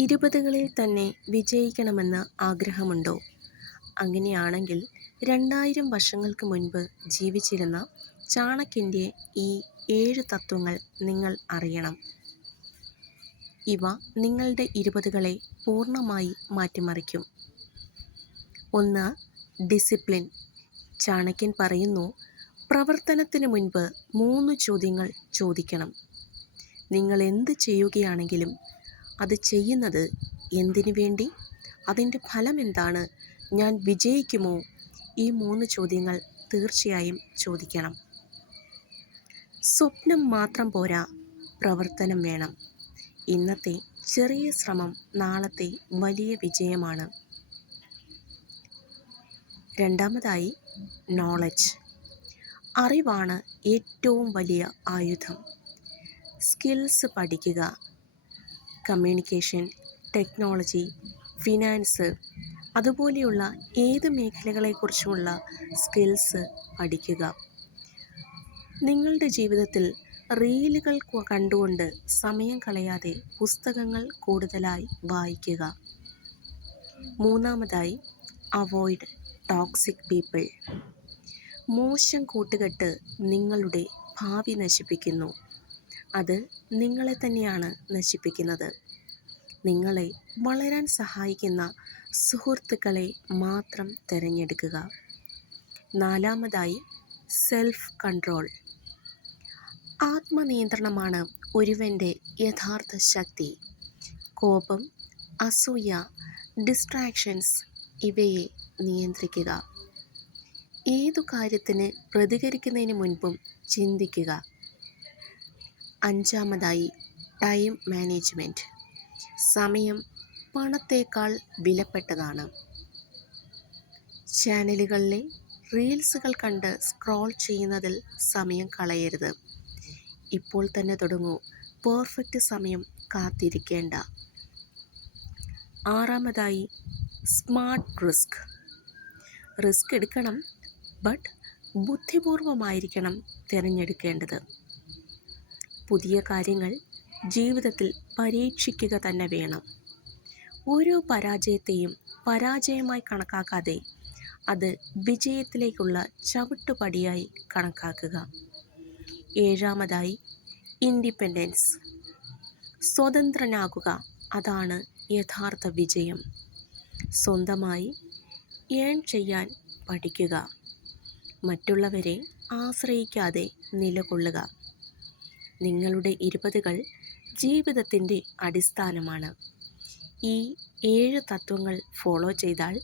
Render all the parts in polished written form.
ഇരുപതുകളിൽ തന്നെ വിജയിക്കണമെന്ന് ആഗ്രഹമുണ്ടോ? അങ്ങനെയാണെങ്കിൽ 2000 വർഷങ്ങൾക്ക് മുൻപ് ജീവിച്ചിരുന്ന ചാണക്യൻ്റെ ഈ 7 തത്വങ്ങൾ നിങ്ങൾ അറിയണം. ഇവ നിങ്ങളുടെ ഇരുപതുകളെ പൂർണ്ണമായി മാറ്റിമറിക്കും. 1. ഡിസിപ്ലിൻ. ചാണക്യൻ പറയുന്നു, പ്രവർത്തനത്തിന് മുൻപ് 3 ചോദ്യങ്ങൾ ചോദിക്കണം. നിങ്ങൾ എന്ത് ചെയ്യുകയാണെങ്കിലും അത് ചെയ്യുന്നത് എന്തിനു വേണ്ടി? അതിൻ്റെ ഫലം എന്താണ്? ഞാൻ വിജയിക്കുമോ? ഈ 3 ചോദ്യങ്ങൾ തീർച്ചയായും ചോദിക്കണം. സ്വപ്നം മാത്രം പോരാ, പ്രവർത്തനം വേണം. ഇന്നത്തെ ചെറിയ ശ്രമം നാളത്തെ വലിയ വിജയമാണ്. രണ്ടാമതായി, നോളജ്. അറിവാണ് ഏറ്റവും വലിയ ആയുധം. സ്കിൽസ് പഠിക്കുക. കമ്മ്യൂണിക്കേഷൻ, ടെക്നോളജി, ഫിനാൻസ്, അതുപോലെയുള്ള ഏത് മേഖലകളെക്കുറിച്ചുമുള്ള സ്കിൽസ് പഠിക്കുക. നിങ്ങളുടെ ജീവിതത്തിൽ റീലുകൾ കണ്ടുകൊണ്ട് സമയം കളയാതെ പുസ്തകങ്ങൾ കൂടുതലായി വായിക്കുക. മൂന്നാമതായി, അവോയ്ഡ് ടോക്സിക് പീപ്പിൾ. മോശം കൂട്ടുകെട്ട് നിങ്ങളുടെ ഭാവി നശിപ്പിക്കുന്നു. അത് നിങ്ങളെ തന്നെയാണ് നശിപ്പിക്കുന്നത്. നിങ്ങളെ വളരാൻ സഹായിക്കുന്ന സുഹൃത്തുക്കളെ മാത്രം തിരഞ്ഞെടുക്കുക. നാലാമതായി, സെൽഫ് കൺട്രോൾ. ആത്മനിയന്ത്രണമാണ് ഒരുവൻ്റെ യഥാർത്ഥ ശക്തി. കോപം, അസൂയ, ഡിസ്ട്രാക്ഷൻസ് ഇവയെ നിയന്ത്രിക്കുക. ഏതു കാര്യത്തിന് പ്രതികരിക്കുന്നതിന് മുൻപും ചിന്തിക്കുക. അഞ്ചാമതായി, ടൈം മാനേജ്മെൻറ്റ്. സമയം പണത്തേക്കാൾ വിലപ്പെട്ടതാണ്. ചാനലുകളിലെ റീൽസുകൾ കണ്ട് സ്ക്രോൾ ചെയ്യുന്നതിൽ സമയം കളയരുത്. ഇപ്പോൾ തന്നെ തുടങ്ങൂ. പെർഫെക്റ്റ് സമയം കാത്തിരിക്കേണ്ട. ആറാമതായി, സ്മാർട്ട് റിസ്ക്. റിസ്ക് എടുക്കണം, ബട്ട് ബുദ്ധിപൂർവമായിരിക്കണം തിരഞ്ഞെടുക്കേണ്ടത്. പുതിയ കാര്യങ്ങൾ ജീവിതത്തിൽ പരീക്ഷിക്കുക തന്നെ വേണം. ഓരോ പരാജയത്തെയും പരാജയമായി കണക്കാക്കാതെ അത് വിജയത്തിലേക്കുള്ള ചവിട്ടുപടിയായി കണക്കാക്കുക. ഏഴാമതായി, ഇൻഡിപെൻഡൻസ്. സ്വതന്ത്രനാകുക, അതാണ് യഥാർത്ഥ വിജയം. സ്വന്തമായി ഏൺ ചെയ്യാൻ പഠിക്കുക. മറ്റുള്ളവരെ ആശ്രയിക്കാതെ നിലകൊള്ളുക. നിങ്ങളുടെ ഇരുപതുകൾ ജീവിതത്തിൻ്റെ അടിസ്ഥാനമാണ്. ഈ 7 തത്വങ്ങൾ ഫോളോ ചെയ്താൽ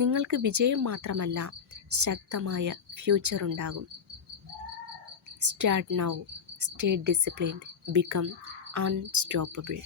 നിങ്ങൾക്ക് വിജയം മാത്രമല്ല, ശക്തമായ ഫ്യൂച്ചർ ഉണ്ടാകും. Start now, stay disciplined, become unstoppable.